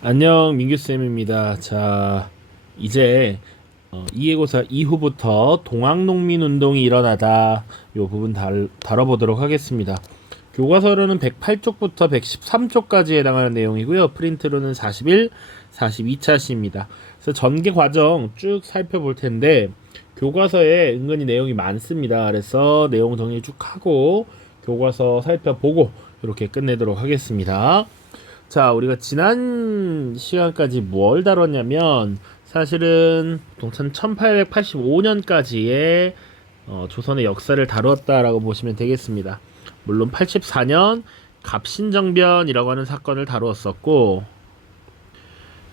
안녕, 민규쌤입니다. 자, 이제 이해고사 이후부터 동학농민운동이 일어나다 요 부분 다뤄보도록 하겠습니다. 교과서로는 108쪽부터 113쪽까지 해당하는 내용이고요. 프린트로는 41, 42차시입니다. 그래서 전개 과정 쭉 살펴볼 텐데 교과서에 은근히 내용이 많습니다. 그래서 내용 정리 쭉 하고 교과서 살펴보고 이렇게 끝내도록 하겠습니다. 자, 우리가 지난 시간까지 뭘 다뤘냐면 사실은 동천 1885년까지의 조선의 역사를 다루었다라고 보시면 되겠습니다. 물론 84년 갑신정변이라고 하는 사건을 다루었었고,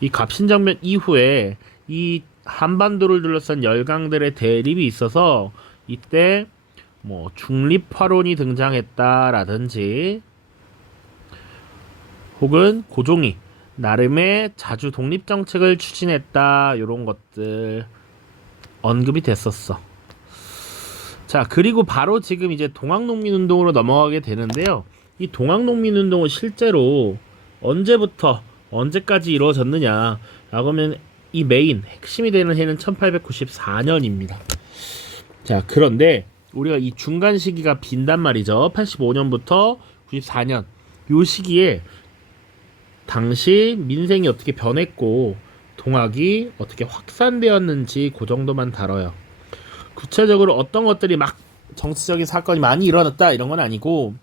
이 갑신정변 이후에 이 한반도를 둘러싼 열강들의 대립이 있어서 이때 뭐 중립화론이 등장했다라든지 혹은 고종이 나름의 자주 독립 정책을 추진했다 이런 것들 언급이 됐었어. 자, 그리고 바로 지금 이제 동학농민운동으로 넘어가게 되는데요. 이 동학농민운동은 실제로 언제부터 언제까지 이루어졌느냐 라고 하면 이 메인 핵심이 되는 해는 1894년입니다. 자, 그런데 우리가 이 중간 시기가 빈단 말이죠. 85년부터 94년 요 시기에 당시 민생이 어떻게 변했고 동학이 어떻게 확산되었는지 그 정도만 다뤄요. 구체적으로 어떤 것들이 막 정치적인 사건이 많이 일어났다 이런 건 아니고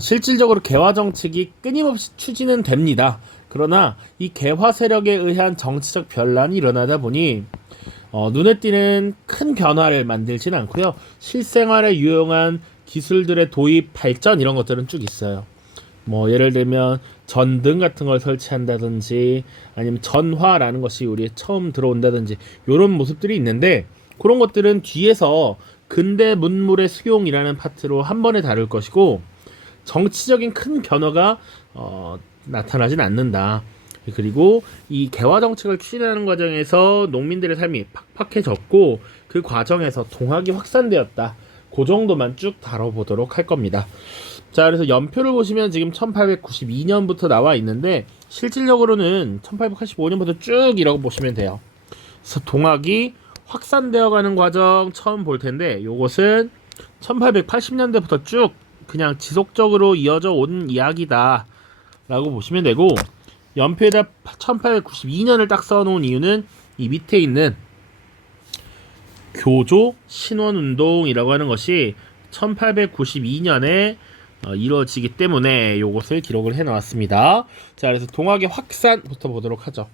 실질적으로 개화 정책이 끊임없이 추진은 됩니다. 그러나 이 개화 세력에 의한 정치적 변란이 일어나다 보니 눈에 띄는 큰 변화를 만들진 않고요. 실생활에 유용한 기술들의 도입, 발전 이런 것들은 쭉 있어요. 뭐 예를 들면 전등 같은 걸 설치한다든지 아니면 전화라는 것이 우리에 처음 들어온다든지 이런 모습들이 있는데 그런 것들은 뒤에서 근대 문물의 수용이라는 파트로 한 번에 다룰 것이고 정치적인 큰 변화가 나타나진 않는다. 그리고 이 개화 정책을 추진하는 과정에서 농민들의 삶이 팍팍해졌고 그 과정에서 동학이 확산되었다. 그 정도만 쭉 다뤄보도록 할 겁니다. 자, 그래서 연표를 보시면 지금 1892년부터 나와 있는데 실질적으로는 1885년부터 쭉 이라고 보시면 돼요. 그래서 동학이 확산되어 가는 과정 처음 볼 텐데 요것은 1880년대부터 쭉 그냥 지속적으로 이어져 온 이야기다 라고 보시면 되고 연표에다 1892년을 딱 써놓은 이유는 이 밑에 있는 교조 신원운동이라고 하는 것이 1892년에 이루어지기 때문에 이것을 기록을 해 놓았습니다. 자, 그래서 동학의 확산부터 보도록 하죠.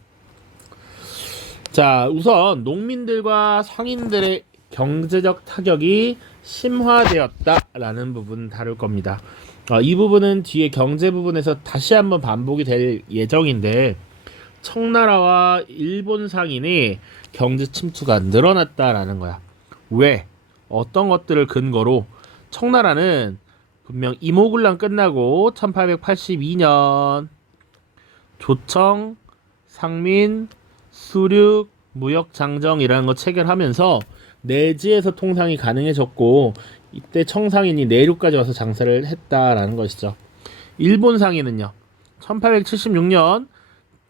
자, 우선 농민들과 상인들의 경제적 타격이 심화되었다라는 부분 다룰 겁니다. 이 부분은 뒤에 경제 부분에서 다시 한번 반복이 될 예정인데 청나라와 일본 상인이 경제 침투가 늘어났다라는 거야. 왜? 어떤 것들을 근거로 청나라는 분명 이모군란 끝나고 1882년 조청, 상민, 수륙, 무역장정이라는 거 체결하면서 내지에서 통상이 가능해졌고 이때 청상인이 내륙까지 와서 장사를 했다라는 것이죠. 일본 상인은요. 1876년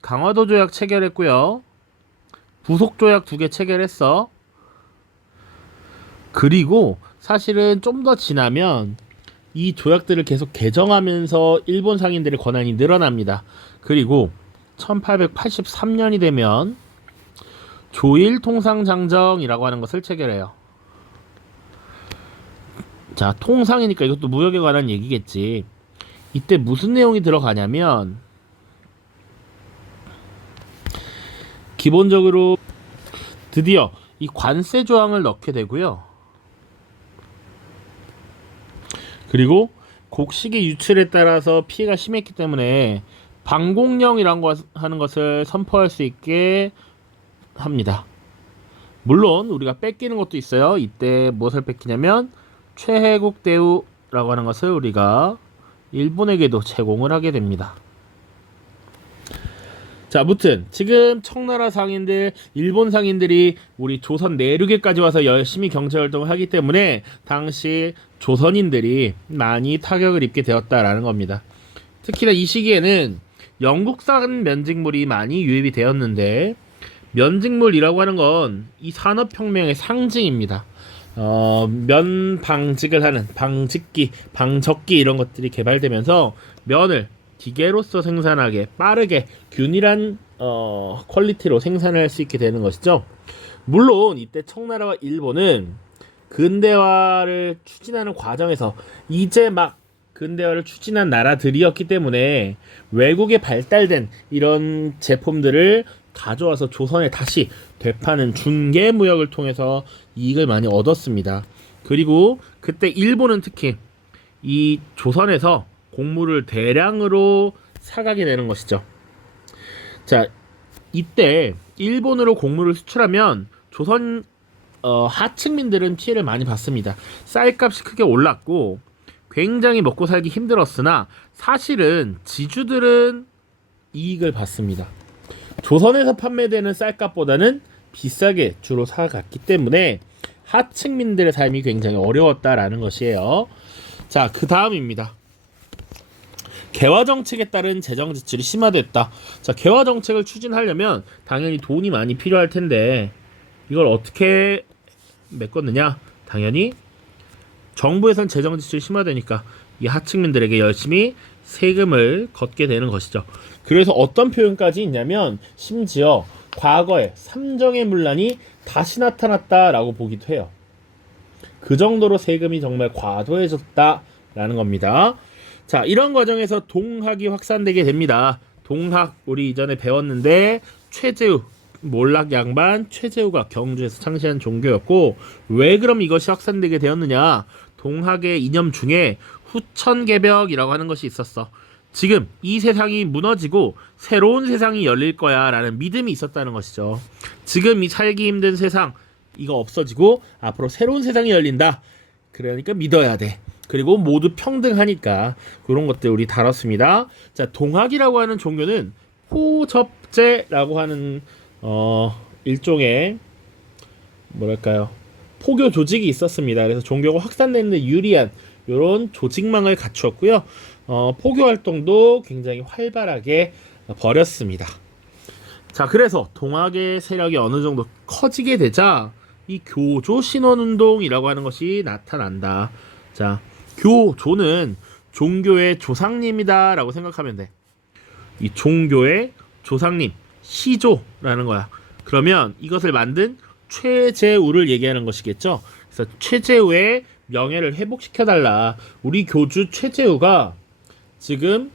강화도 조약 체결했고요. 부속 조약 2개 체결했어. 그리고 사실은 좀 더 지나면 이 조약들을 계속 개정하면서 일본 상인들의 권한이 늘어납니다. 그리고 1883년이 되면 조일통상장정이라고 하는 것을 체결해요. 자, 통상이니까 이것도 무역에 관한 얘기겠지. 이때 무슨 내용이 들어가냐면 기본적으로 드디어 이 관세 조항을 넣게 되고요. 그리고 곡식의 유출에 따라서 피해가 심했기 때문에 방공령이라는 거 하는 것을 선포할 수 있게 합니다. 물론 우리가 뺏기는 것도 있어요. 이때 무엇을 뺏기냐면 최혜국 대우라고 하는 것을 우리가 일본에게도 제공을 하게 됩니다. 자, 아무튼 지금 청나라 상인들, 일본 상인들이 우리 조선 내륙에까지 와서 열심히 경제활동을 하기 때문에 당시 조선인들이 많이 타격을 입게 되었다라는 겁니다. 특히나 이 시기에는 영국산 면직물이 많이 유입이 되었는데 면직물이라고 하는 건 이 산업혁명의 상징입니다. 면 방직을 하는 방직기, 방적기 이런 것들이 개발되면서 면을 기계로서 생산하게 빠르게 균일한 퀄리티로 생산할 수 있게 되는 것이죠. 물론 이때 청나라와 일본은 근대화를 추진하는 과정에서 이제 막 근대화를 추진한 나라들이었기 때문에 외국에 발달된 이런 제품들을 가져와서 조선에 다시 되파는 중개무역을 통해서 이익을 많이 얻었습니다. 그리고 그때 일본은 특히 이 조선에서 곡물을 대량으로 사가게 되는 것이죠. 자, 이때 일본으로 곡물을 수출하면 조선 하층민들은 피해를 많이 받습니다. 쌀값이 크게 올랐고 굉장히 먹고 살기 힘들었으나 사실은 지주들은 이익을 받습니다. 조선에서 판매되는 쌀값보다는 비싸게 주로 사갔기 때문에 하층민들의 삶이 굉장히 어려웠다라는 것이에요. 자, 그 다음입니다. 개화 정책에 따른 재정 지출이 심화됐다. 자, 개화 정책을 추진하려면 당연히 돈이 많이 필요할 텐데 이걸 어떻게 메꿨느냐? 당연히 정부에선 재정 지출이 심화되니까 이 하층민들에게 열심히 세금을 걷게 되는 것이죠. 그래서 어떤 표현까지 있냐면 심지어 과거에 삼정의 문란이 다시 나타났다라고 보기도 해요. 그 정도로 세금이 정말 과도해졌다라는 겁니다. 자, 이런 과정에서 동학이 확산되게 됩니다. 동학 우리 이전에 배웠는데 최재우 몰락 양반 최재우가 경주에서 창시한 종교였고 왜 그럼 이것이 확산되게 되었느냐? 동학의 이념 중에 후천개벽이라고 하는 것이 있었어. 지금 이 세상이 무너지고 새로운 세상이 열릴 거야 라는 믿음이 있었다는 것이죠. 지금 이 살기 힘든 세상 이거 없어지고 앞으로 새로운 세상이 열린다. 그러니까 믿어야 돼. 그리고 모두 평등하니까 그런 것들 우리 다뤘습니다. 자, 동학이라고 하는 종교는 포접제라고 하는 일종의 뭐랄까요 포교 조직이 있었습니다. 그래서 종교가 확산되는 데 유리한 이런 조직망을 갖추었고요. 포교 활동도 굉장히 활발하게 벌였습니다. 자, 그래서 동학의 세력이 어느 정도 커지게 되자 이 교조 신원운동이라고 하는 것이 나타난다. 자, 교조는 종교의 조상님이다 라고 생각하면 돼. 이 종교의 조상님, 시조라는 거야. 그러면 이것을 만든 최재우를 얘기하는 것이겠죠. 그래서 최재우의 명예를 회복시켜달라. 우리 교주 최재우가 지금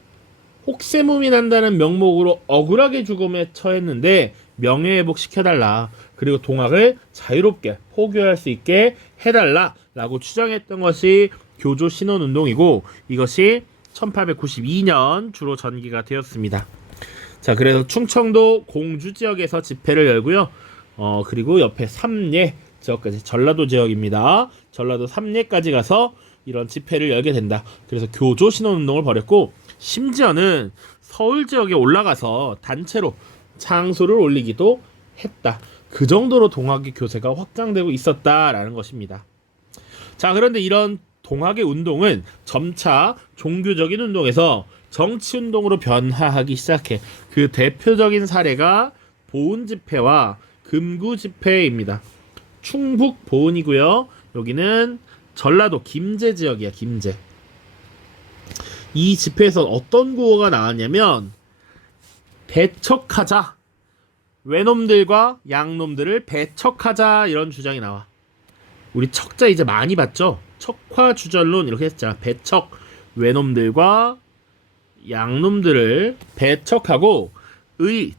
혹세무민한다는 명목으로 억울하게 죽음에 처했는데 명예회복시켜달라. 그리고 동학을 자유롭게 포교할 수 있게 해달라 라고 주장했던 것이 교조 신원운동이고 이것이 1892년 주로 전개가 되었습니다. 자, 그래서 충청도 공주 지역에서 집회를 열고요. 그리고 옆에 삼례 지역까지 전라도 지역입니다. 전라도 삼례까지 가서 이런 집회를 열게 된다. 그래서 교조 신원운동을 벌였고 심지어는 서울 지역에 올라가서 단체로 창소를 올리기도 했다. 그 정도로 동학의 교세가 확장되고 있었다라는 것입니다. 자, 그런데 이런 동학의 운동은 점차 종교적인 운동에서 정치운동으로 변화하기 시작해. 그 대표적인 사례가 보은 집회와 금구 집회입니다. 충북 보은이고요. 여기는 전라도 김제 지역이야. 김제. 이 집회에서 어떤 구호가 나왔냐면 배척하자. 외놈들과 양놈들을 배척하자 이런 주장이 나와. 우리 척자 이제 많이 봤죠? 척화주절론 이렇게 했잖아. 배척, 외놈들과 양놈들을 배척하고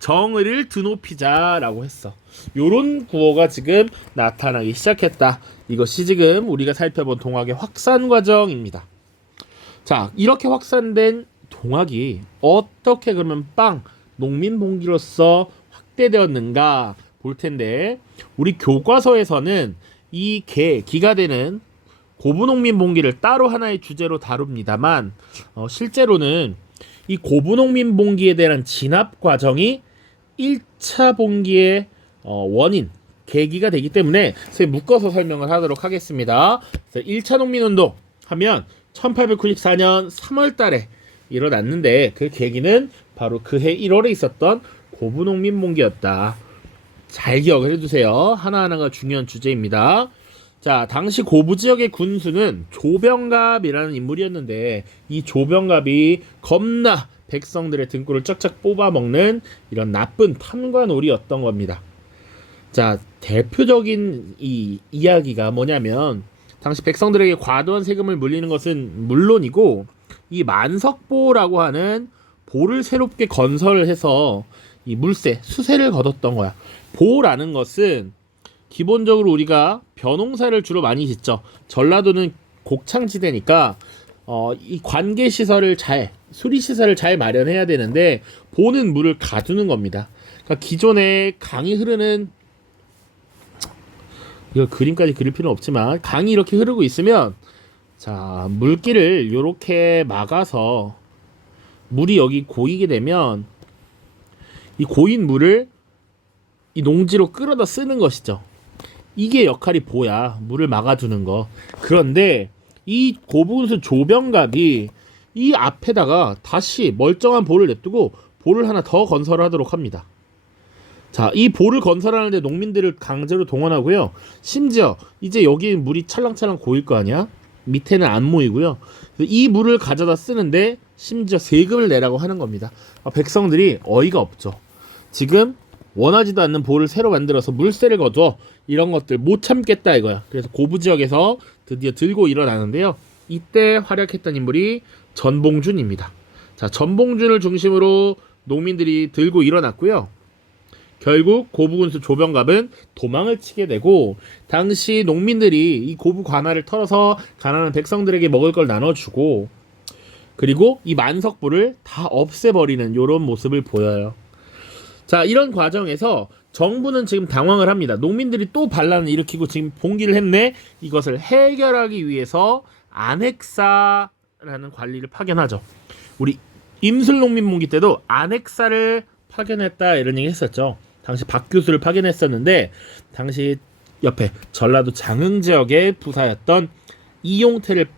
정의를 드높이자라고 했어. 요런 구호가 지금 나타나기 시작했다. 이것이 지금 우리가 살펴본 동학의 확산 과정입니다. 자, 이렇게 확산된 동학이 어떻게 그러면 농민봉기로서 확대되었는가 볼 텐데 우리 교과서에서는 이 기가 되는 고부농민봉기를 따로 하나의 주제로 다룹니다만 실제로는 이 고부농민봉기에 대한 진압 과정이 1차 봉기의 원인, 계기가 되기 때문에 묶어서 설명을 하도록 하겠습니다. 1차 농민운동 하면 1894년 3월 달에 일어났는데 그 계기는 바로 그해 1월에 있었던 고부농민봉기였다. 잘 기억을 해두세요. 하나하나가 중요한 주제입니다. 자, 당시 고부 지역의 군수는 조병갑이라는 인물이었는데 이 조병갑이 겁나 백성들의 등골을 쩍쩍 뽑아먹는 이런 나쁜 탐관오리였던 겁니다. 자, 대표적인 이 이야기가 뭐냐면 당시 백성들에게 과도한 세금을 물리는 것은 물론이고 이 만석보라고 하는 보를 새롭게 건설을 해서 이 물세, 수세를 거뒀던 거야. 보라는 것은 기본적으로 우리가 벼농사를 주로 많이 짓죠. 전라도는 곡창지대니까 이 관계 시설을 수리 시설을 잘 마련해야 되는데 보는 물을 가두는 겁니다. 그러니까 기존에 강이 흐르는 이거 그림까지 그릴 필요는 없지만 강이 이렇게 흐르고 있으면 자, 물길을 이렇게 막아서 물이 여기 고이게 되면 이 고인 물을 이 농지로 끌어다 쓰는 것이죠. 이게 역할이 보야. 물을 막아두는 거. 그런데 이 고분수 조병갑이 이 앞에다가 다시 멀쩡한 보를 냅두고 보를 하나 더 건설하도록 합니다. 자, 이 보를 건설하는데 농민들을 강제로 동원하고요. 심지어 이제 여기 물이 찰랑찰랑 고일 거 아니야? 밑에는 안 모이고요. 이 물을 가져다 쓰는데 심지어 세금을 내라고 하는 겁니다. 백성들이 어이가 없죠. 지금 원하지도 않는 보를 새로 만들어서 물세를 거둬. 이런 것들 못 참겠다 이거야. 그래서 고부 지역에서 드디어 들고 일어나는데요. 이때 활약했던 인물이 전봉준입니다. 자, 전봉준을 중심으로 농민들이 들고 일어났고요. 결국 고부군수 조병갑은 도망을 치게 되고 당시 농민들이 이 고부 관할을 털어서 가난한 백성들에게 먹을 걸 나눠주고 그리고 이 만석부를 다 없애버리는 이런 모습을 보여요. 자, 이런 과정에서 정부는 지금 당황을 합니다. 농민들이 또 반란을 일으키고 지금 봉기를 했네. 이것을 해결하기 위해서 안핵사라는 관리를 파견하죠. 우리 임술농민봉기 때도 안핵사를 파견했다 이런 얘기 했었죠. 당시 박 교수를 파견했었는데 당시 옆에 전라도 장흥 지역의 부사였던 이용태를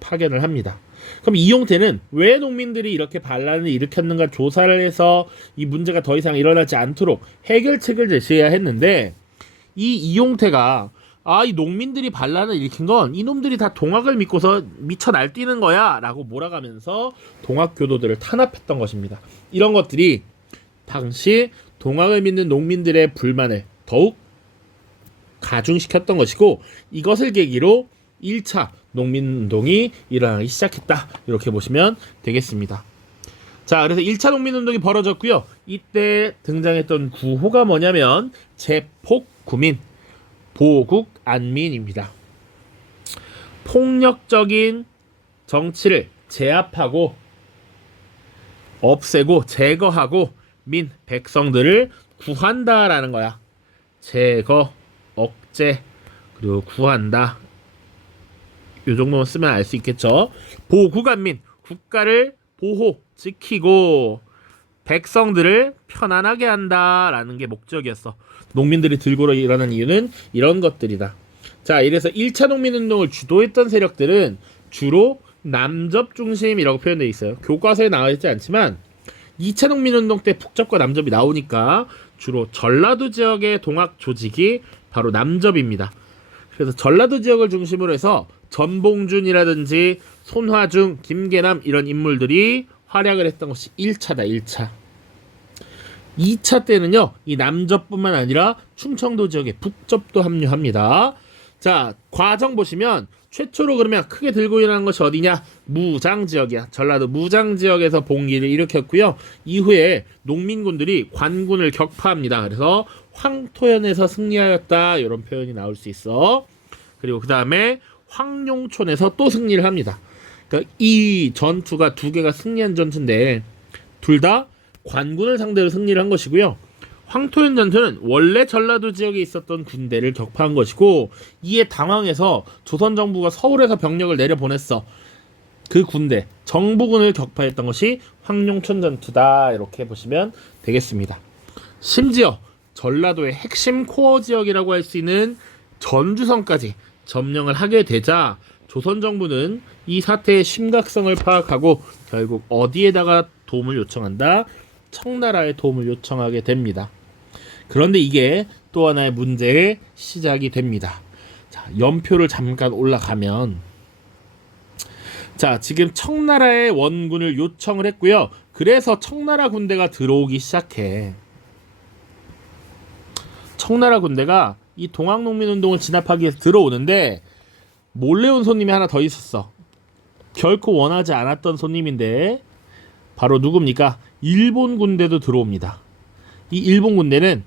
파견을 합니다. 그럼 이용태는 왜 농민들이 이렇게 반란을 일으켰는가 조사를 해서 이 문제가 더 이상 일어나지 않도록 해결책을 제시해야 했는데 이 이용태가 이 농민들이 반란을 일으킨 건 이놈들이 다 동학을 믿고서 미쳐 날뛰는 거야 라고 몰아가면서 동학교도들을 탄압했던 것입니다. 이런 것들이 당시 동학을 믿는 농민들의 불만을 더욱 가중시켰던 것이고 이것을 계기로 1차 농민운동이 일어나기 시작했다. 이렇게 보시면 되겠습니다. 자, 그래서 1차 농민운동이 벌어졌고요. 이때 등장했던 구호가 뭐냐면 제폭구민, 보국안민입니다. 폭력적인 정치를 제압하고 없애고 제거하고 백성들을 구한다라는 거야. 제거, 억제, 그리고 구한다. 요 정도만 쓰면 알 수 있겠죠. 보국안민, 국가를 보호, 지키고 백성들을 편안하게 한다라는 게 목적이었어. 농민들이 들고 일어난 이유는 이런 것들이다. 자, 이래서 1차 농민운동을 주도했던 세력들은 주로 남접 중심이라고 표현되어 있어요. 교과서에 나와 있지 않지만 2차 농민운동 때 북접과 남접이 나오니까 주로 전라도 지역의 동학 조직이 바로 남접입니다. 그래서 전라도 지역을 중심으로 해서 전봉준이라든지 손화중, 김계남 이런 인물들이 활약을 했던 것이 1차다. 1차. 2차 때는요, 이 남접뿐만 아니라 충청도 지역의 북접도 합류합니다. 자, 과정 보시면 최초로 그러면 크게 들고 일어난 것이 어디냐? 무장 지역이야. 전라도 무장 지역에서 봉기를 일으켰고요. 이후에 농민군들이 관군을 격파합니다. 그래서 황토현에서 승리하였다. 이런 표현이 나올 수 있어. 그리고 그 다음에 황룡촌에서 또 승리를 합니다. 그러니까 이 전투가 두 개가 승리한 전투인데 둘 다 관군을 상대로 승리를 한 것이고요. 황토현 전투는 원래 전라도 지역에 있었던 군대를 격파한 것이고 이에 당황해서 조선 정부가 서울에서 병력을 내려보냈어. 그 군대 정부군을 격파했던 것이 황룡촌 전투다. 이렇게 보시면 되겠습니다. 심지어 전라도의 핵심 코어 지역이라고 할 수 있는 전주성까지 점령을 하게 되자 조선 정부는 이 사태의 심각성을 파악하고 결국 어디에다가 도움을 요청한다? 청나라의 도움을 요청하게 됩니다. 그런데 이게 또 하나의 문제의 시작이 됩니다. 자, 연표를 잠깐 올라가면, 자, 지금 청나라의 원군을 요청을 했고요. 그래서 청나라 군대가 들어오기 시작해. 청나라 군대가 이 동학농민운동을 진압하기 위해서 들어오는데 몰래 온 손님이 하나 더 있었어. 결코 원하지 않았던 손님인데 바로 누굽니까? 일본 군대도 들어옵니다. 이 일본 군대는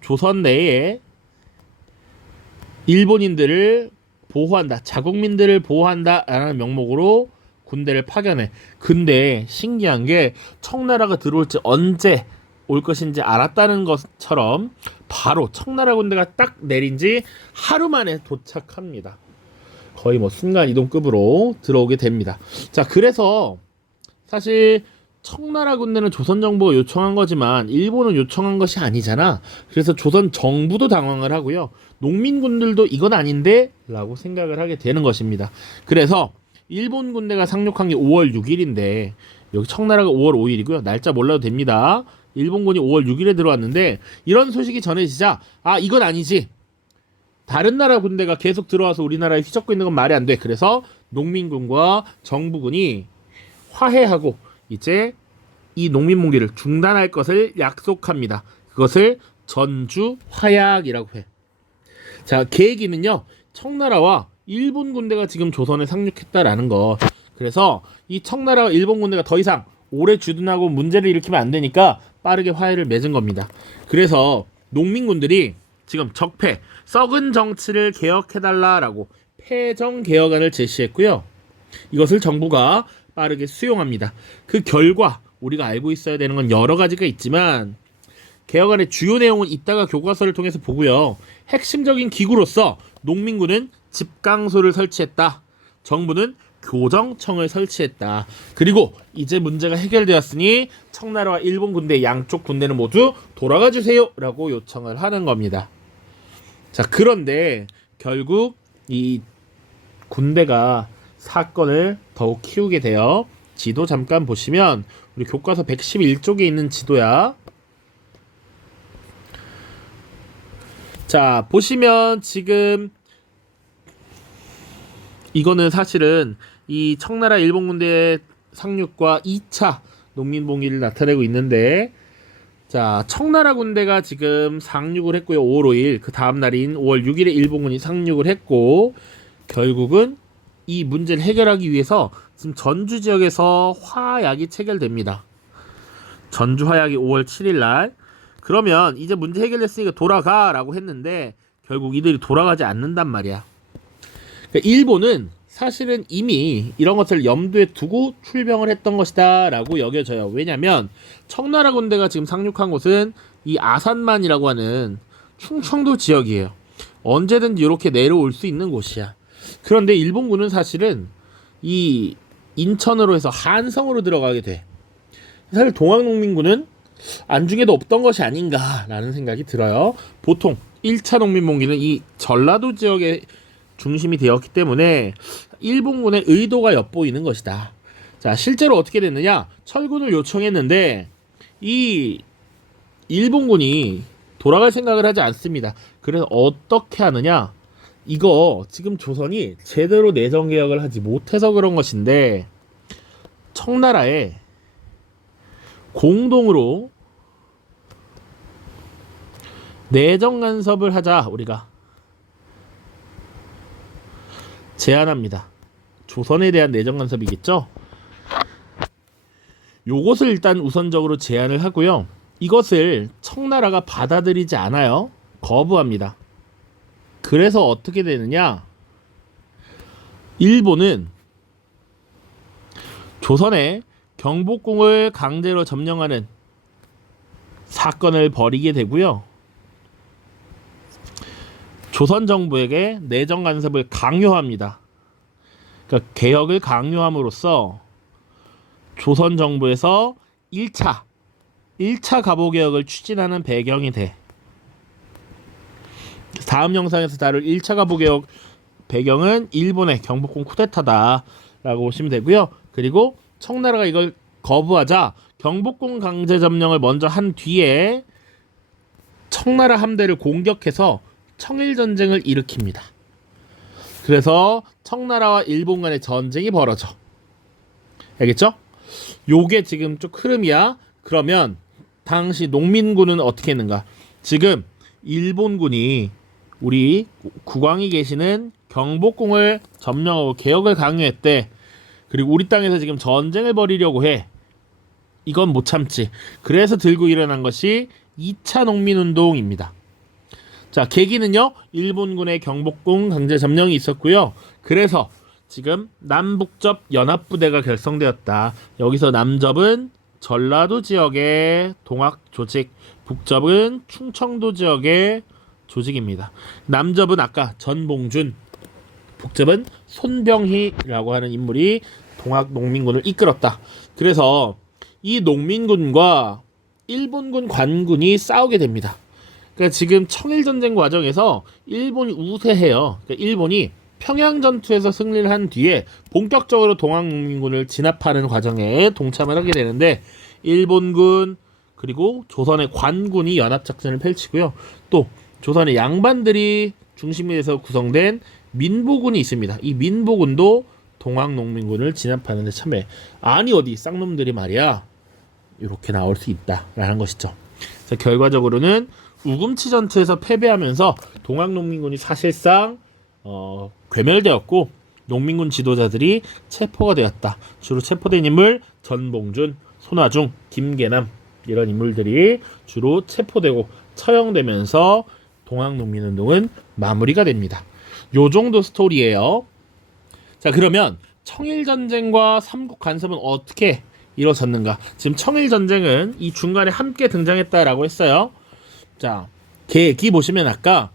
조선 내에 일본인들을 보호한다, 자국민들을 보호한다 라는 명목으로 군대를 파견해. 근데 신기한 게 청나라가 들어올지 언제 올 것인지 알았다는 것처럼 바로 청나라 군대가 딱 내린 지 하루 만에 도착합니다. 거의 뭐 순간이동급으로 들어오게 됩니다. 자, 그래서 사실 청나라 군대는 조선 정부가 요청한 거지만 일본은 요청한 것이 아니잖아. 그래서 조선 정부도 당황을 하고요. 농민군들도 이건 아닌데? 라고 생각을 하게 되는 것입니다. 그래서 일본 군대가 상륙한 게 5월 6일인데 여기 청나라가 5월 5일이고요. 날짜 몰라도 됩니다. 일본군이 5월 6일에 들어왔는데 이런 소식이 전해지자 아, 이건 아니지. 다른 나라 군대가 계속 들어와서 우리나라에 휘젓고 있는 건 말이 안 돼. 그래서 농민군과 정부군이 화해하고 이제 이 농민봉기를 중단할 것을 약속합니다. 그것을 전주 화약이라고 해. 자, 계기는요, 청나라와 일본 군대가 지금 조선에 상륙했다라는 것. 그래서 이 청나라와 일본 군대가 더 이상 오래 주둔하고 문제를 일으키면 안 되니까 빠르게 화해를 맺은 겁니다. 그래서 농민군들이 지금 적폐, 썩은 정치를 개혁해달라라고 폐정개혁안을 제시했고요. 이것을 정부가 빠르게 수용합니다. 그 결과 우리가 알고 있어야 되는 건 여러 가지가 있지만 개혁안의 주요 내용은 이따가 교과서를 통해서 보고요. 핵심적인 기구로서 농민군은 집강소를 설치했다. 정부는 교정청을 설치했다. 그리고 이제 문제가 해결되었으니 청나라와 일본 군대 양쪽 군대는 모두 돌아가 주세요 라고 요청을 하는 겁니다. 자, 그런데 결국 이 군대가 사건을 더욱 키우게 돼요. 지도 잠깐 보시면 우리 교과서 111쪽에 있는 지도야. 자, 보시면 지금 이거는 사실은 이 청나라 일본 군대의 상륙과 2차 농민봉기를 나타내고 있는데, 자, 청나라 군대가 지금 상륙을 했고요. 5월 5일 그 다음 날인 5월 6일에 일본군이 상륙을 했고, 결국은 이 문제를 해결하기 위해서 지금 전주 지역에서 화약이 체결됩니다. 전주 화약이 5월 7일 날. 그러면 이제 문제 해결됐으니까 돌아가라고 했는데 결국 이들이 돌아가지 않는단 말이야. 그러니까 일본은 사실은 이미 이런 것을 염두에 두고 출병을 했던 것이다 라고 여겨져요. 왜냐면 청나라 군대가 지금 상륙한 곳은 이 아산만이라고 하는 충청도 지역이에요. 언제든지 이렇게 내려올 수 있는 곳이야. 그런데 일본군은 사실은 이 인천으로 해서 한성으로 들어가게 돼. 사실 동학농민군은 안중에도 없던 것이 아닌가라는 생각이 들어요. 보통 1차 농민봉기는 이 전라도 지역에 중심이 되었기 때문에 일본군의 의도가 엿보이는 것이다. 자, 실제로 어떻게 됐느냐? 철군을 요청했는데 이 일본군이 돌아갈 생각을 하지 않습니다. 그래서 어떻게 하느냐? 이거 지금 조선이 제대로 내정개혁을 하지 못해서 그런 것인데 청나라에 공동으로 내정간섭을 하자 우리가 제안합니다. 조선에 대한 내정간섭이겠죠? 요것을 일단 우선적으로 제안을 하고요. 이것을 청나라가 받아들이지 않아요. 거부합니다. 그래서 어떻게 되느냐? 일본은 조선의 경복궁을 강제로 점령하는 사건을 벌이게 되고요. 조선 정부에게 내정 간섭을 강요합니다. 그러니까 개혁을 강요함으로써 조선 정부에서 1차 갑오 개혁을 추진하는 배경이 돼. 다음 영상에서 다룰 1차 갑오 개혁 배경은 일본의 경복궁 쿠데타다라고 보시면 되고요. 그리고 청나라가 이걸 거부하자 경복궁 강제 점령을 먼저 한 뒤에 청나라 함대를 공격해서 청일 전쟁을 일으킵니다. 그래서 청나라와 일본 간의 전쟁이 벌어져. 알겠죠? 요게 지금 쭉 흐름이야. 그러면 당시 농민군은 어떻게 했는가? 지금 일본군이 우리 국왕이 계시는 경복궁을 점령하고 개혁을 강요했대. 그리고 우리 땅에서 지금 전쟁을 벌이려고 해. 이건 못 참지. 그래서 들고 일어난 것이 2차 농민운동입니다. 자, 계기는요, 일본군의 경복궁 강제 점령이 있었고요. 그래서 지금 남북접 연합부대가 결성되었다. 여기서 남접은 전라도 지역의 동학 조직, 북접은 충청도 지역의 조직입니다. 남접은 아까 전봉준, 북접은 손병희라고 하는 인물이 동학 농민군을 이끌었다. 그래서 이 농민군과 일본군 관군이 싸우게 됩니다. 그러니까 지금 청일전쟁 과정에서 일본이 우세해요. 그러니까 일본이 평양전투에서 승리를 한 뒤에 본격적으로 동학농민군을 진압하는 과정에 동참을 하게 되는데, 일본군 그리고 조선의 관군이 연합작전을 펼치고요. 또 조선의 양반들이 중심이 돼서 구성된 민보군이 있습니다. 이 민보군도 동학농민군을 진압하는 데 참여해. 아니 어디 쌍놈들이 말이야 이렇게 나올 수 있다라는 것이죠. 그래서 결과적으로는 우금치 전투에서 패배하면서 동학농민군이 사실상 괴멸되었고, 농민군 지도자들이 체포가 되었다. 주로 체포된 인물 전봉준, 손화중, 김계남 이런 인물들이 주로 체포되고 처형되면서 동학농민운동은 마무리가 됩니다. 요 정도 스토리예요. 자, 그러면 청일전쟁과 삼국 간섭은 어떻게 이루어졌는가? 지금 청일전쟁은 이 중간에 함께 등장했다라고 했어요. 자, 계기 보시면 아까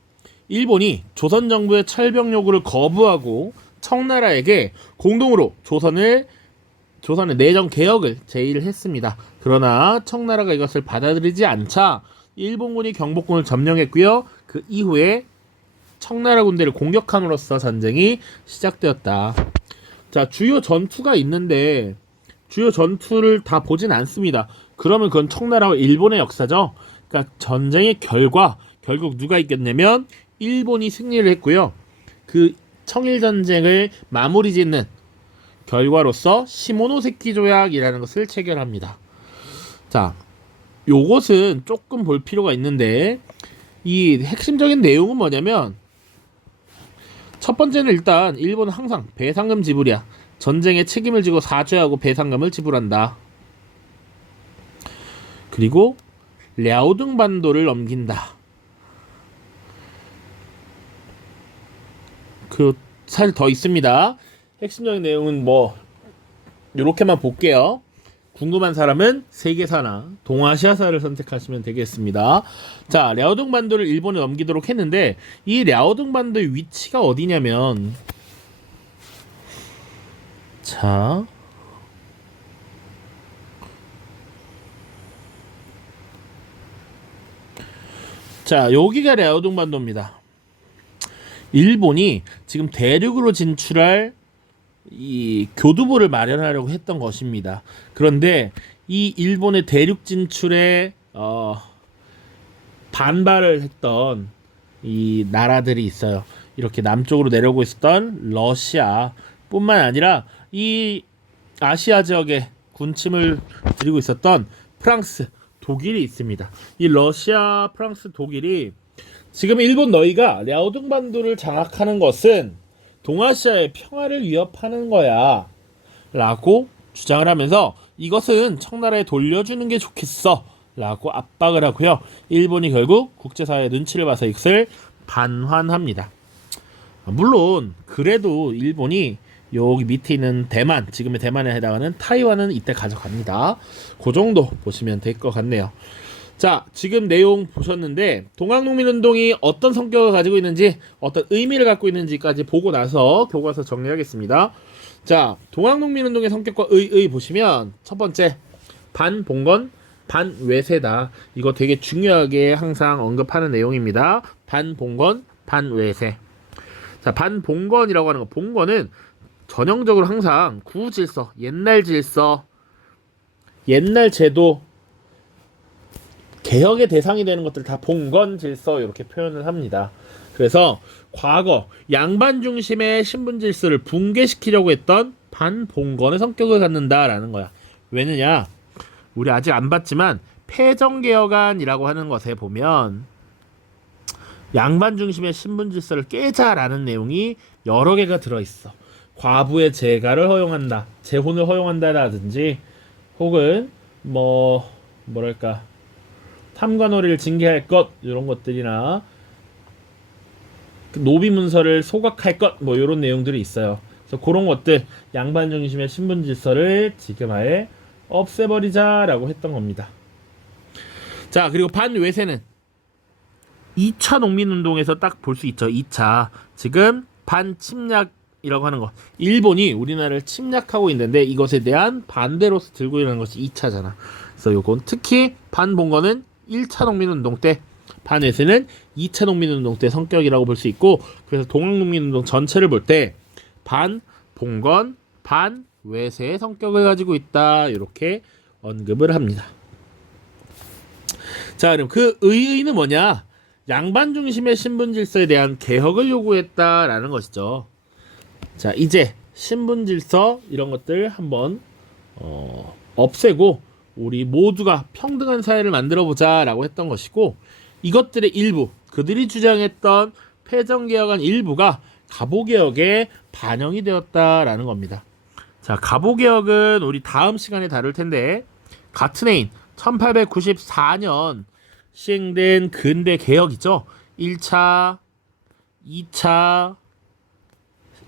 일본이 조선 정부의 철병 요구를 거부하고 청나라에게 공동으로 조선의 내정 개혁을 제의를 했습니다. 그러나 청나라가 이것을 받아들이지 않자 일본군이 경복궁을 점령했고요. 그 이후에 청나라 군대를 공격함으로써 전쟁이 시작되었다. 자, 주요 전투가 있는데 주요 전투를 다 보진 않습니다. 그러면 그건 청나라와 일본의 역사죠. 그러니까 전쟁의 결국 누가 이겼냐면 일본이 승리를 했고요. 그 청일전쟁을 마무리 짓는 결과로서 시모노세키 조약이라는 것을 체결합니다. 자, 요것은 조금 볼 필요가 있는데, 이 핵심적인 내용은 뭐냐면, 첫 번째는 일단 일본은 항상 배상금 지불이야. 전쟁에 책임을 지고 사죄하고 배상금을 지불한다. 그리고 랴오둥 반도를 넘긴다. 그 사실 더 있습니다. 핵심적인 내용은 뭐 요렇게만 볼게요. 궁금한 사람은 세계사나 동아시아사를 선택하시면 되겠습니다. 자, 랴오둥 반도를 일본에 넘기도록 했는데, 이 랴오둥 반도의 위치가 어디냐면, 자, 여기가 랴오둥 반도입니다. 일본이 지금 대륙으로 진출할 이 교두보를 마련하려고 했던 것입니다. 그런데 이 일본의 대륙 진출에 반발을 했던 이 나라들이 있어요. 이렇게 남쪽으로 내려오고 있었던 러시아뿐만 아니라 이 아시아 지역에 군침을 들이고 있었던 프랑스, 독일이 있습니다. 이 러시아, 프랑스, 독일이 지금 일본 너희가 랴오둥 반도를 장악하는 것은 동아시아의 평화를 위협하는 거야 라고 주장을 하면서, 이것은 청나라에 돌려주는 게 좋겠어 라고 압박을 하고요. 일본이 결국 국제사회의 눈치를 봐서 이것을 반환합니다. 물론 그래도 일본이 여기 밑에 있는 대만, 지금의 대만에 해당하는 타이완은 이때 가져갑니다. 그 정도 보시면 될 것 같네요. 자, 지금 내용 보셨는데 동학농민운동이 어떤 성격을 가지고 있는지, 어떤 의미를 갖고 있는지까지 보고 나서 교과서 정리하겠습니다. 자, 동학농민운동의 성격과 의의 보시면, 첫 번째, 반봉건, 반외세다. 이거 되게 중요하게 항상 언급하는 내용입니다. 반봉건, 반외세. 자, 반봉건이라고 하는 거, 봉건은 전형적으로 항상 구질서, 옛날 질서, 옛날 제도 개혁의 대상이 되는 것들 다 봉건 질서 이렇게 표현을 합니다. 그래서 과거 양반 중심의 신분 질서를 붕괴시키려고 했던 반봉건의 성격을 갖는다라는 거야. 왜느냐? 우리 아직 안 봤지만 패정개혁안이라고 하는 것에 보면 양반 중심의 신분 질서를 깨자라는 내용이 여러 개가 들어있어. 과부의 재가를 허용한다, 재혼을 허용한다라든지, 혹은 뭐랄까 탐관오리를 징계할 것 이런 것들이나 노비 문서를 소각할 것 뭐 이런 내용들이 있어요. 그래서 그런 것들 양반 중심의 신분 질서를 지금 아예 없애버리자라고 했던 겁니다. 자, 그리고 반외세는 2차 농민운동에서 딱 볼 수 있죠. 2차 지금 반침략이라고 하는 거, 일본이 우리나라를 침략하고 있는데 이것에 대한 반대로서 들고 일어나는 것이 2차잖아. 그래서 요건 특히 반봉건은 1차 농민운동 때, 반외세는 2차 농민운동 때 성격이라고 볼 수 있고, 그래서 동학농민운동 전체를 볼 때 반봉건, 반외세의 성격을 가지고 있다 이렇게 언급을 합니다. 자, 그럼 그 의의는 뭐냐? 양반 중심의 신분 질서에 대한 개혁을 요구했다라는 것이죠. 자, 이제 신분 질서 이런 것들 한번 없애고 우리 모두가 평등한 사회를 만들어 보자라고 했던 것이고, 이것들의 일부, 그들이 주장했던 패정개혁안 일부가 가보개혁에 반영이 되었다라는 겁니다. 자, 가보개혁은 우리 다음 시간에 다룰 텐데, 같은 해인 1894년 시행된 근대 개혁이죠. 1차, 2차,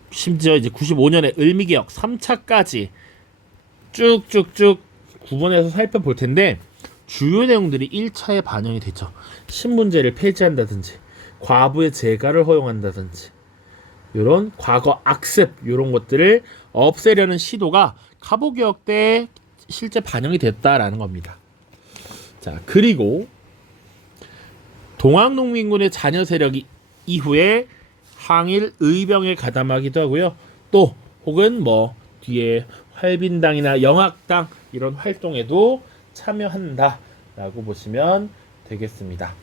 심지어 이제 95년에 을미개혁 3차까지 쭉쭉쭉 구분해서 살펴볼 텐데, 주요 내용들이 1차에 반영이 되죠. 신분제를 폐지한다든지, 과부의 재가를 허용한다든지, 이런 과거 악습 이런 것들을 없애려는 시도가 가보개혁 때 실제 반영이 됐다라는 겁니다. 자, 그리고 동학농민군의 잔여 세력이 이후에 항일 의병에 가담하기도 하고요. 또 혹은 뒤에 활빈당이나 영학당 이런 활동에도 참여한다라고 보시면 되겠습니다.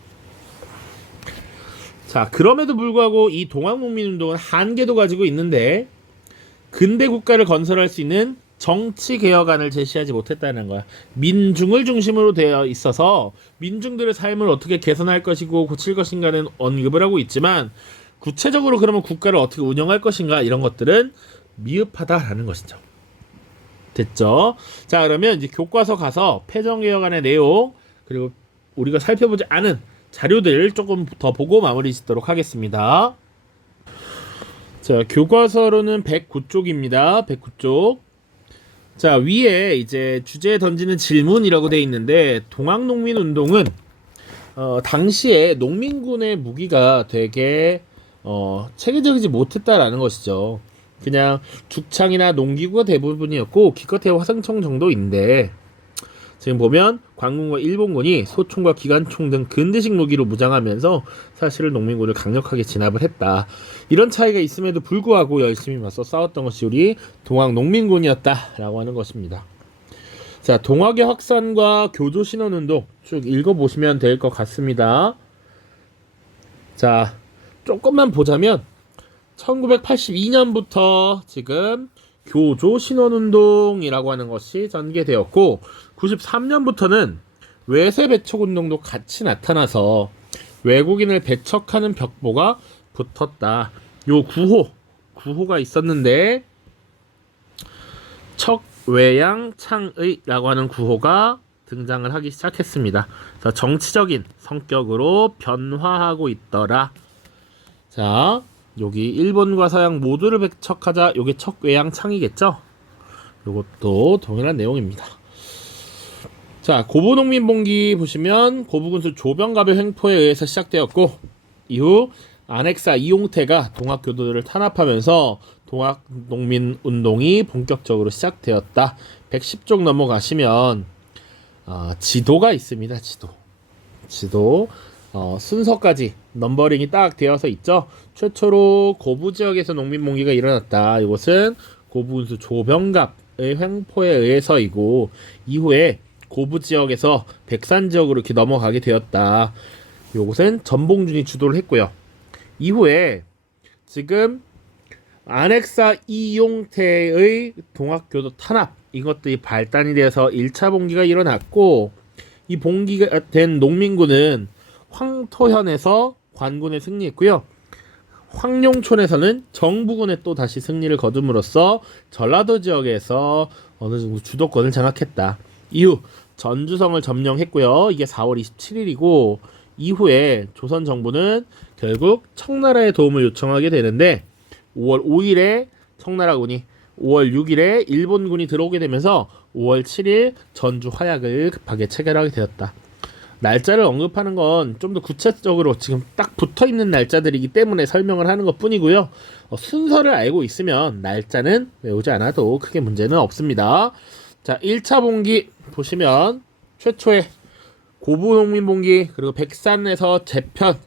자, 그럼에도 불구하고 이 동학농민운동은 한계도 가지고 있는데, 근대 국가를 건설할 수 있는 정치 개혁안을 제시하지 못했다는 거야. 민중을 중심으로 되어 있어서 민중들의 삶을 어떻게 개선할 것이고 고칠 것인가는 언급을 하고 있지만, 구체적으로 그러면 국가를 어떻게 운영할 것인가 이런 것들은 미흡하다라는 것이죠. 됐죠? 자, 그러면 이제 교과서 가서 패정개혁안의 내용, 그리고 우리가 살펴보지 않은 자료들 조금 더 보고 마무리 짓도록 하겠습니다. 자, 교과서로는 109쪽입니다. 109쪽. 자, 위에 이제 주제에 던지는 질문이라고 되어 있는데, 동학농민운동은 당시에 농민군의 무기가 되게 체계적이지 못했다라는 것이죠. 그냥 죽창이나 농기구가 대부분이었고 기껏해야 화성총 정도인데, 지금 보면 관군과 일본군이 소총과 기관총 등 근대식 무기로 무장하면서 사실은 농민군을 강력하게 진압을 했다. 이런 차이가 있음에도 불구하고 열심히 맞서 싸웠던 것이 우리 동학농민군이었다라고 하는 것입니다. 자, 동학의 확산과 교조신원운동 쭉 읽어보시면 될 것 같습니다. 자, 조금만 보자면 1982년부터 지금 교조신원운동이라고 하는 것이 전개되었고, 93년부터는 외세 배척운동도 같이 나타나서 외국인을 배척하는 벽보가 붙었다. 요 구호가 있었는데, 척외양창의라고 하는 구호가 등장을 하기 시작했습니다. 그래서 정치적인 성격으로 변화하고 있더라. 자, 여기 일본과 서양 모두를 배척하자, 요게 척외양창이겠죠? 요것도 동일한 내용입니다. 자, 고부농민봉기 보시면 고부군수 조병갑의 횡포에 의해서 시작되었고, 이후 안핵사 이용태가 동학교도들을 탄압하면서 동학농민운동이 본격적으로 시작되었다. 110쪽 넘어가시면 지도가 있습니다. 지도 순서까지 넘버링이 딱 되어서 있죠. 최초로 고부 지역에서 농민봉기가 일어났다. 이것은 고부군수 조병갑의 횡포에 의해서이고 이후에 고부 지역에서 백산 지역으로 이렇게 넘어가게 되었다. 요것은 전봉준이 주도를 했고요. 이후에 지금 안핵사 이용태의 동학교도 탄압 이것들이 발단이 돼서 1차 봉기가 일어났고 이 봉기가 된 농민군은 황토현에서 관군에 승리했고요. 황룡촌에서는 정부군에 또 다시 승리를 거둠으로써 전라도 지역에서 어느 정도 주도권을 장악했다. 이후 전주성을 점령했고요. 이게 4월 27일이고 이후에 조선 정부는 결국 청나라의 도움을 요청하게 되는데 5월 5일에 청나라군이 5월 6일에 일본군이 들어오게 되면서 5월 7일 전주 화약을 급하게 체결하게 되었다. 날짜를 언급하는 건 좀 더 구체적으로 지금 딱 붙어있는 날짜들이기 때문에 설명을 하는 것 뿐이고요. 순서를 알고 있으면 날짜는 외우지 않아도 크게 문제는 없습니다. 자, 1차 봉기 보시면 최초의 고부농민봉기 그리고 백산에서 재편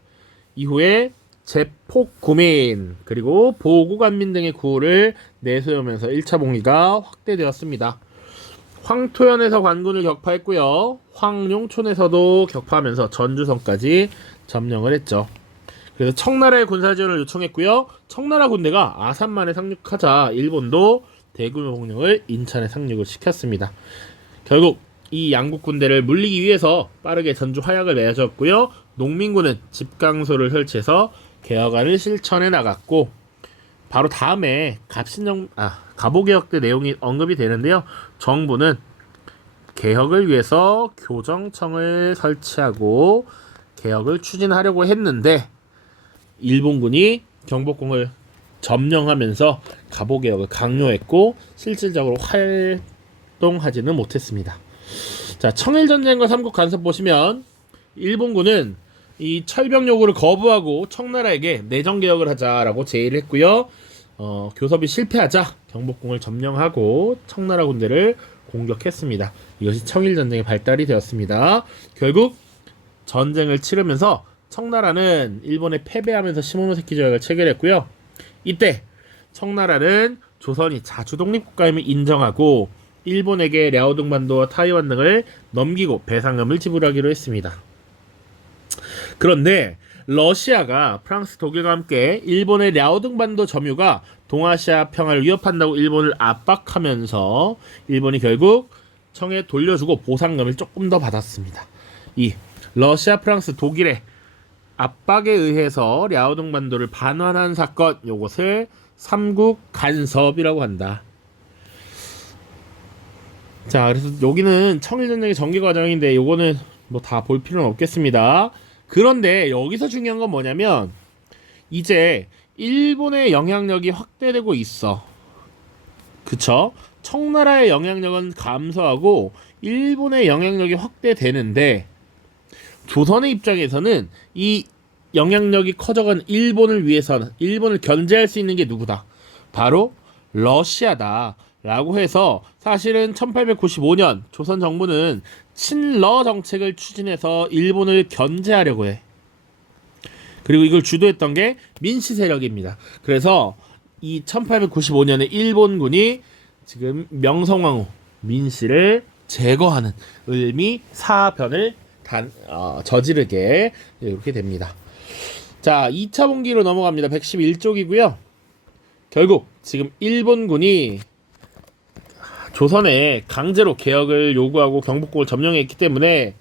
이후에 제폭구민 그리고 보고관민 등의 구호를 내세우면서 1차 봉기가 확대되었습니다. 황토현에서 관군을 격파했고요. 황룡촌에서도 격파하면서 전주성까지 점령을 했죠. 그래서 청나라의 군사지원을 요청했고요. 청나라 군대가 아산만에 상륙하자 일본도 대규모 공격을 인천에 상륙을 시켰습니다. 결국 이 양국 군대를 물리기 위해서 빠르게 전주 화약을 맺었고요. 농민군은 집강소를 설치해서 개혁안을 실천해 나갔고 바로 다음에 갑오개혁 때 내용이 언급이 되는데요. 정부는 개혁을 위해서 교정청을 설치하고 개혁을 추진하려고 했는데 일본군이 경복궁을 점령하면서 갑오개혁을 강요했고 실질적으로 활동하지는 못했습니다. 자, 청일전쟁과 삼국간섭 보시면 일본군은 이 철병 요구를 거부하고 청나라에게 내정개혁을 하자라고 제의를 했고요. 교섭이 실패하자 경복궁을 점령하고 청나라 군대를 공격했습니다. 이것이 청일전쟁의 발달이 되었습니다. 결국 전쟁을 치르면서 청나라는 일본에 패배하면서 시모노세키 조약을 체결했고요. 이때 청나라는 조선이 자주독립국가임을 인정하고 일본에게 랴오둥반도와 타이완 등을 넘기고 배상금을 지불하기로 했습니다. 그런데 러시아가 프랑스, 독일과 함께 일본의 랴오둥반도 점유가 동아시아 평화를 위협한다고 일본을 압박하면서 일본이 결국 청에 돌려주고 보상금을 조금 더 받았습니다. 이 러시아, 프랑스, 독일의 압박에 의해서 랴오둥반도를 반환한 사건, 요것을 삼국 간섭이라고 한다. 자, 그래서 여기는 청일전쟁의 전개 과정인데 요거는 뭐 다 볼 필요는 없겠습니다. 그런데 여기서 중요한 건 뭐냐면 이제 일본의 영향력이 확대되고 있어. 그쵸? 청나라의 영향력은 감소하고 일본의 영향력이 확대되는데 조선의 입장에서는 이 영향력이 커져간 일본을 위해서는 일본을 견제할 수 있는 게 누구다? 바로 러시아다 라고 해서 사실은 1895년 조선 정부는 친러 정책을 추진해서 일본을 견제하려고 해. 그리고 이걸 주도했던 게 민씨 세력입니다. 그래서 이 1895년에 일본군이 지금 명성황후 민씨를 제거하는 의미 사변을 저지르게 이렇게 됩니다. 자, 2차 봉기로 넘어갑니다. 111쪽이고요. 결국 지금 일본군이 조선에 강제로 개혁을 요구하고 경복궁을 점령했기 때문에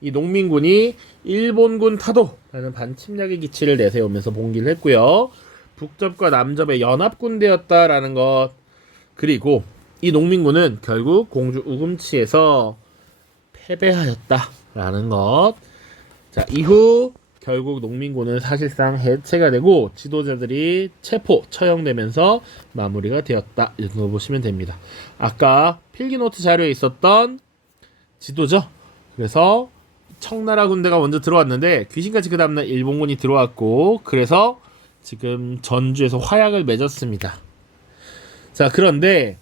이 농민군이 일본군 타도라는 반침략의 기치를 내세우면서 봉기를 했고요. 북접과 남접의 연합군대였다라는 것, 그리고 이 농민군은 결국 공주 우금치에서 패배하였다라는 것. 자, 이후 결국 농민군은 사실상 해체가 되고 지도자들이 체포, 처형되면서 마무리가 되었다. 이 정도 보시면 됩니다. 아까 필기노트 자료에 있었던 지도죠. 그래서 청나라 군대가 먼저 들어왔는데 귀신같이 그 다음날 일본군이 들어왔고 그래서 지금 전주에서 화약을 맺었습니다. 자, 그런데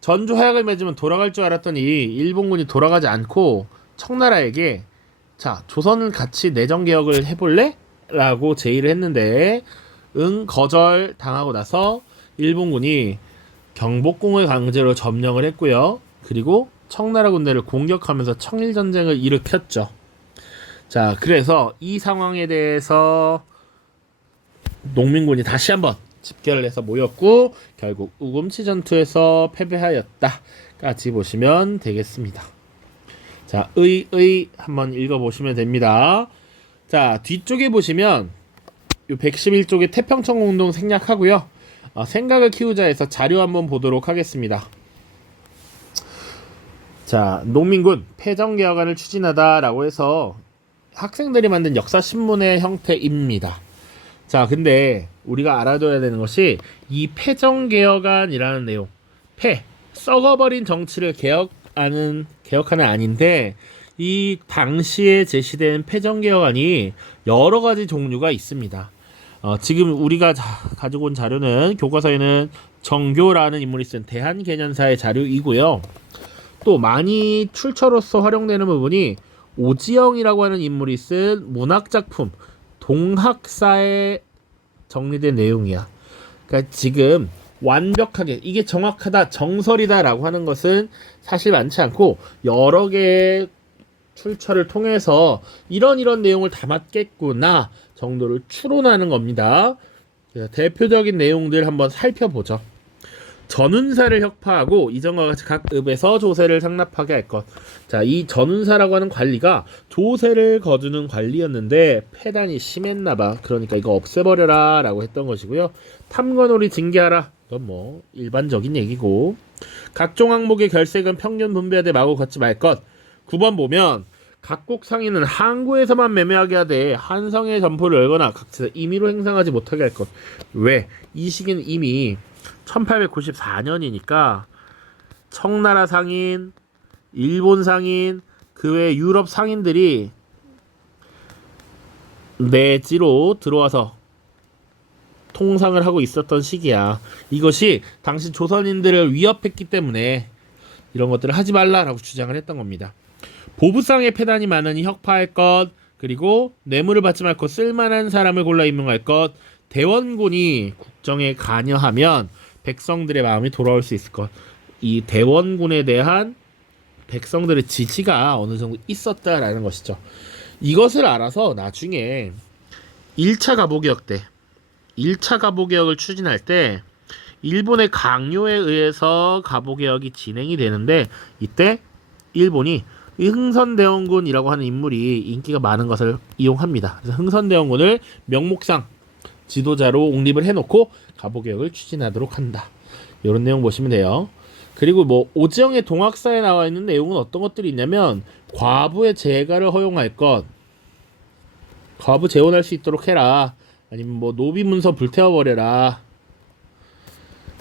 전주 화약을 맺으면 돌아갈 줄 알았더니 일본군이 돌아가지 않고 청나라에게 자, 조선을 같이 내정개혁을 해볼래? 라고 제의를 했는데 거절 당하고 나서 일본군이 경복궁을 강제로 점령을 했고요. 그리고 청나라 군대를 공격하면서 청일전쟁을 일으켰죠. 자, 그래서 이 상황에 대해서 농민군이 다시 한번 집결을 해서 모였고 결국 우금치 전투에서 패배하였다까지 보시면 되겠습니다. 자, 한번 읽어보시면 됩니다. 자, 뒤쪽에 보시면 요 111쪽에 태평천 공동 생략하고요. 생각을 키우자에서 자료 한번 보도록 하겠습니다. 자, 농민군 패정개혁안을 추진하다라고 해서 학생들이 만든 역사신문의 형태입니다. 자, 근데 우리가 알아둬야 되는 것이 이 패정개혁안이라는 내용, 썩어버린 정치를 개혁하는 아닌데, 이 당시에 제시된 패정개혁안이 여러 가지 종류가 있습니다. 지금 우리가 가지고 온 자료는 교과서에는 정교라는 인물이 쓴 대한개년사의 자료이고요. 또 많이 출처로서 활용되는 부분이 오지영이라고 하는 인물이 쓴 문학작품 동학사에 정리된 내용이야. 그러니까 지금 완벽하게 이게 정확하다, 정설이다라고 하는 것은 사실 많지 않고 여러 개의 출처를 통해서 이런 내용을 담았겠구나 정도를 추론하는 겁니다. 대표적인 내용들 한번 살펴보죠. 전운사를 혁파하고 이전과 같이 각 읍에서 조세를 상납하게 할 것. 자, 이 전운사라고 하는 관리가 조세를 거두는 관리였는데 폐단이 심했나봐. 그러니까 이거 없애버려라 라고 했던 것이고요. 탐관오리 징계하라. 이건 뭐 일반적인 얘기고, 각종 항목의 결색은 평균 분배하되 마구 걷지 말 것. 9번 보면 각국 상인은 항구에서만 매매하게 하되 한성의 점포를 열거나 각지에서 임의로 행상하지 못하게 할 것. 왜? 이 시기는 이미 1894년이니까 청나라 상인, 일본 상인, 그 외 유럽 상인들이 내지로 들어와서 통상을 하고 있었던 시기야. 이것이 당시 조선인들을 위협했기 때문에 이런 것들을 하지 말라라고 주장을 했던 겁니다. 보부상의 폐단이 많으니 혁파할 것, 그리고 뇌물을 받지 말고 쓸만한 사람을 골라 임명할 것, 대원군이 국정에 관여하면 백성들의 마음이 돌아올 수 있을 것. 이 대원군에 대한 백성들의 지지가 어느 정도 있었다라는 것이죠. 이것을 알아서 나중에 1차 가보개혁 때 1차 가보개혁을 추진할 때 일본의 강요에 의해서 가보개혁이 진행이 되는데, 이때 일본이 흥선대원군이라고 하는 인물이 인기가 많은 것을 이용합니다. 그래서 흥선대원군을 명목상 지도자로 옹립을 해놓고 가보개혁을 추진하도록 한다. 이런 내용 보시면 돼요. 그리고 뭐 오지영의 동학사에 나와 있는 내용은 어떤 것들이 있냐면, 과부의 재가를 허용할 것, 과부 재혼할 수 있도록 해라, 아니면 뭐 노비 문서 불태워버려라,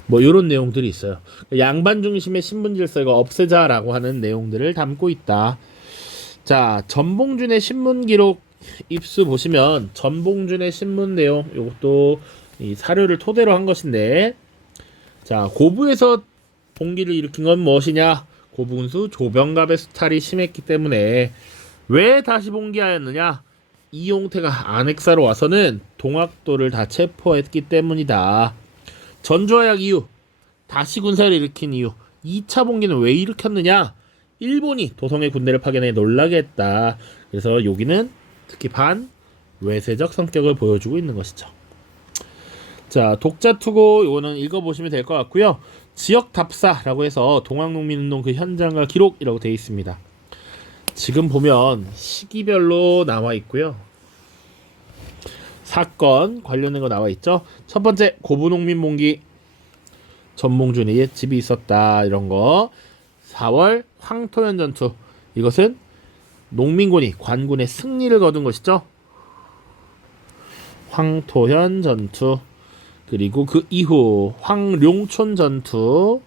뭐 이런 내용들이 있어요. 양반 중심의 신분 질서 이거 없애자라고 하는 내용들을 담고 있다. 자, 전봉준의 신문 기록 입수 보시면 전봉준의 신문 내용, 이것도 이 사료를 토대로 한 것인데, 자, 고부에서 봉기를 일으킨 건 무엇이냐? 고부군수 조병갑의 수탈이 심했기 때문에. 왜 다시 봉기하였느냐? 이용태가 안핵사로 와서는 동학도를 다 체포했기 때문이다. 전주화약 이후 다시 군사를 일으킨 이유, 2차 봉기는 왜 일으켰느냐? 일본이 도성의 군대를 파견해 놀라게 했다. 그래서 여기는 특히 반외세적 성격을 보여주고 있는 것이죠. 자, 독자투고 이거는 읽어보시면 될 것 같고요. 지역답사라고 해서 동학농민운동 그 현장과 기록이라고 되어 있습니다. 지금 보면 시기별로 나와 있고요. 사건 관련된 거 나와 있죠. 첫 번째, 고부농민봉기, 전봉준의 집이 있었다, 이런 거. 4월 황토현 전투, 이것은 농민군이 관군의 승리를 거둔 것이죠. 황토현 전투. 그리고 그 이후 황룡촌 전투,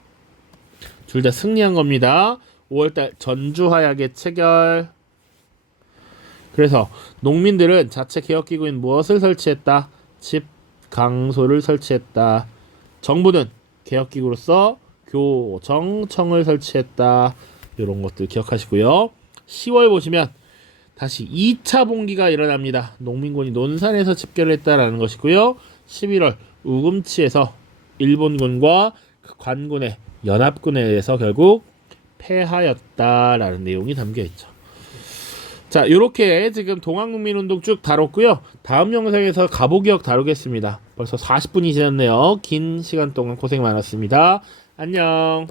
둘 다 승리한 겁니다. 5월달 전주화약의 체결. 그래서 농민들은 자체 개혁기구인 무엇을 설치했다? 집강소를 설치했다. 정부는 개혁기구로서 교정청을 설치했다. 이런 것들 기억하시고요. 10월 보시면 다시 2차 봉기가 일어납니다. 농민군이 논산에서 집결을 했다라는 것이고요. 11월 우금치에서 일본군과 그 관군의 연합군에 의해서 결국 패하였다라는 내용이 담겨 있죠. 자, 이렇게 지금 동학농민운동 쭉 다뤘고요. 다음 영상에서 갑오기억 다루겠습니다. 벌써 40분이 지났네요. 긴 시간 동안 고생 많았습니다. 안녕.